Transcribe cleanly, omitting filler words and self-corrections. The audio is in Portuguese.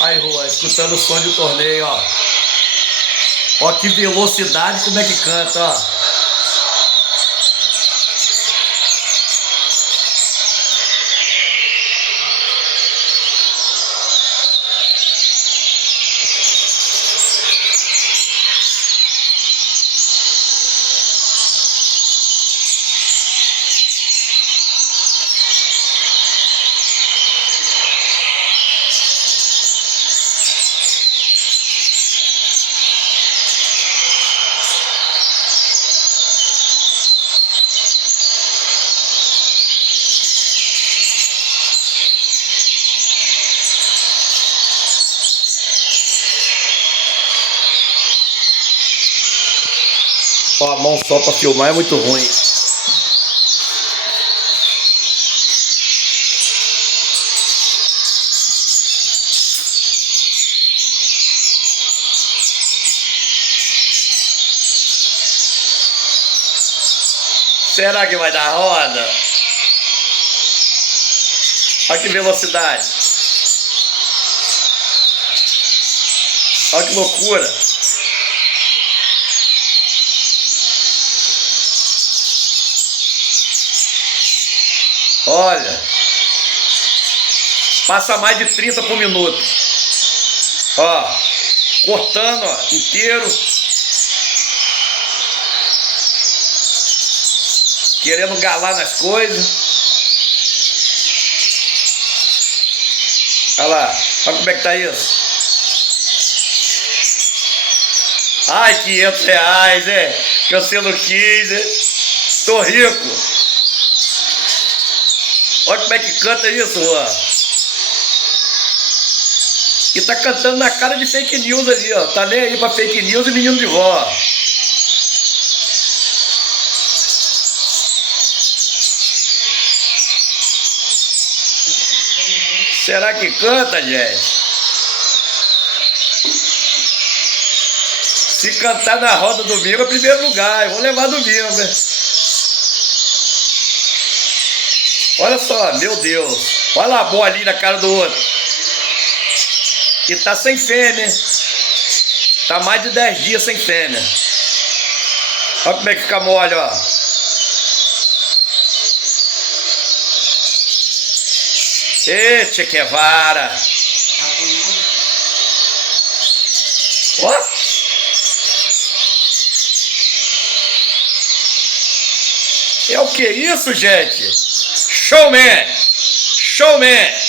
Aí, Rua, escutando o som de torneio, ó. Ó que velocidade, como é que canta, ó. Ó, a mão só pra filmar é muito ruim. Será que vai dar roda? Olha que velocidade. Olha que loucura. Olha. Passa mais de 30 por minuto. Ó. Cortando, ó, inteiro. Querendo galar nas coisas. Olha lá. Olha como é que tá isso. Ai, R$500, que você não quis, Tô rico. Olha como é que canta isso, Juan. E tá cantando na cara de fake news ali, ó. Tá nem aí pra fake news e menino de vó. Será que canta, gente? Se cantar na roda domingo é primeiro lugar. Eu vou levar domingo, Olha só, meu Deus. Olha lá a bolinha na cara do outro. E tá sem fêmea. Tá mais de 10 dias sem fêmea. Olha como é que fica mole, ó. Ê, Che Guevara. Ó. É o que isso, gente? Showman! Showman!